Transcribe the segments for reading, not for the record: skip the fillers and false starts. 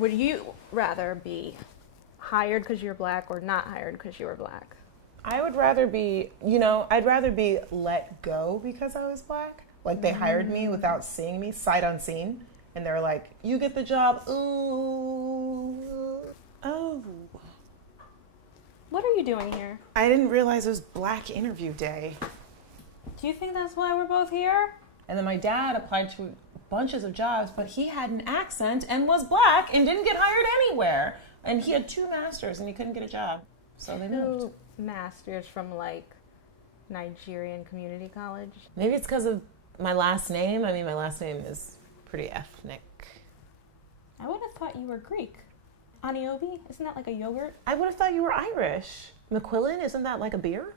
Would you rather be hired because you're black or not hired because you were black? I would rather be, I'd rather be let go because I was black. Like they hired me without seeing me, sight unseen. And they're like, you get the job. Ooh. Oh. What are you doing here? I didn't realize it was Black Interview Day. Do you think that's why we're both here? And then my dad applied to bunches of jobs, but he had an accent and was black and didn't get hired anywhere. And he had 2 masters and he couldn't get a job. So they moved. 2 masters from like Nigerian community college? Maybe it's because of my last name. I mean, my last name is pretty ethnic. I would have thought you were Greek. Aniobi? Isn't that like a yogurt? I would have thought you were Irish. McQuillan? Isn't that like a beer?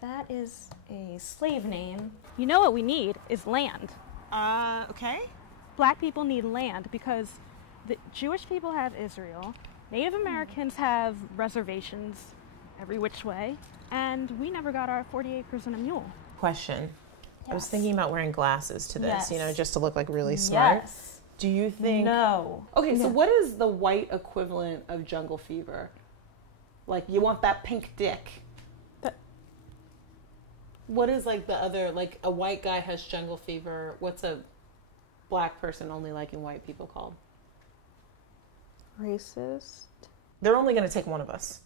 That is a slave name. You know what we need is land. Okay. Black people need land because the Jewish people have Israel, Native Americans have reservations every which way, and we never got our 40 acres and a mule. Question. Yes. I was thinking about wearing glasses to this, Yes. just to look like really smart. Yes. Do you think... No. Okay, so what is the white equivalent of jungle fever? Like, you want that pink dick. What is like the other, like a white guy has jungle fever. What's a black person only liking white people called? Racist. They're only going to take one of us.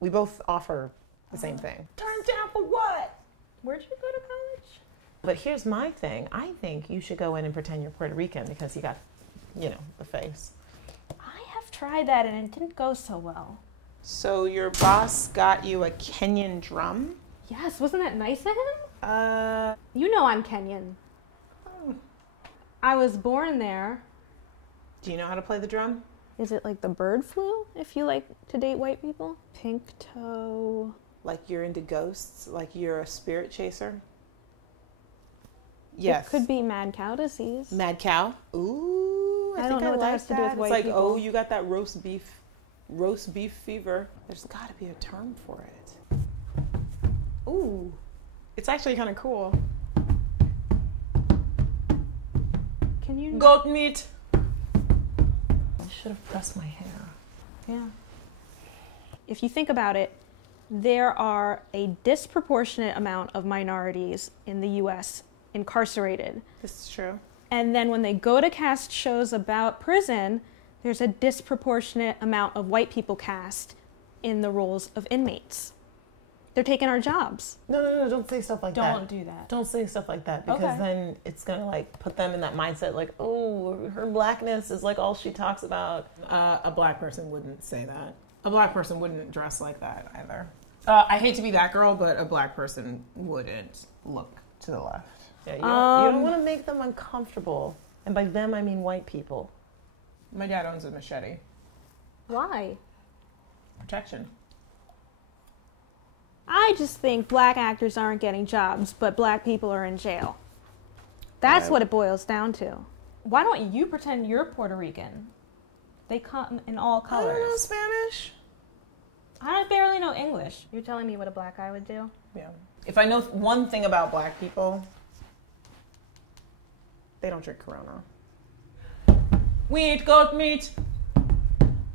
We both offer the same thing. Turned down for what? Where'd you go to college? But here's my thing. I think you should go in and pretend you're Puerto Rican because you got, the face. I have tried that and it didn't go so well. So your boss got you a Kenyan drum? Yes, wasn't that nice of him? Uh, You know I'm Kenyan. I was born there. do you know how to play the drum? Is it like the bird flu if you like to date white people? Pink toe. Like you're into ghosts? Like you're a spirit chaser? Yes. It could be mad cow disease. Mad cow? Ooh, I I don't think know I what that like has to do with that. white It's like, people. oh, you got that roast beef fever. There's got to be a term for it. Ooh, it's actually kind of cool. Can you? Goat meat. I should have pressed my hair. Yeah. If you think about it, there are a disproportionate amount of minorities in the U.S. incarcerated. This is true. And then when they go to cast shows about prison, there's a disproportionate amount of white people cast in the roles of inmates. They're taking our jobs. No, don't say stuff like that. Don't do that. Don't say stuff like that because Okay. then it's gonna like put them in that mindset like, oh, her blackness is like all she talks about. A black person wouldn't say that. A black person wouldn't dress like that either. I hate to be that girl, but a black person wouldn't look to the left. Yeah, you don't want to make them uncomfortable. And by them, I mean white people. My dad owns a machete. Why? Protection. I just think black actors aren't getting jobs, but black people are in jail. That's what it boils down to. Why don't you pretend you're Puerto Rican? They come in all colors. I don't know Spanish. I barely know English. You're telling me what a black guy would do? Yeah. If I know one thing about black people, they don't drink Corona. We eat goat meat.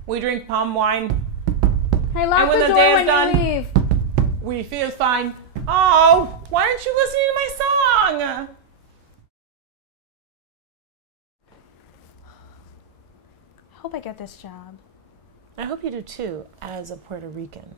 We drink palm wine. Hey, lock And when the the door day is when done- you leave. We feel fine. Oh, why aren't you listening to my song? I hope I get this job. I hope you do too, as a Puerto Rican.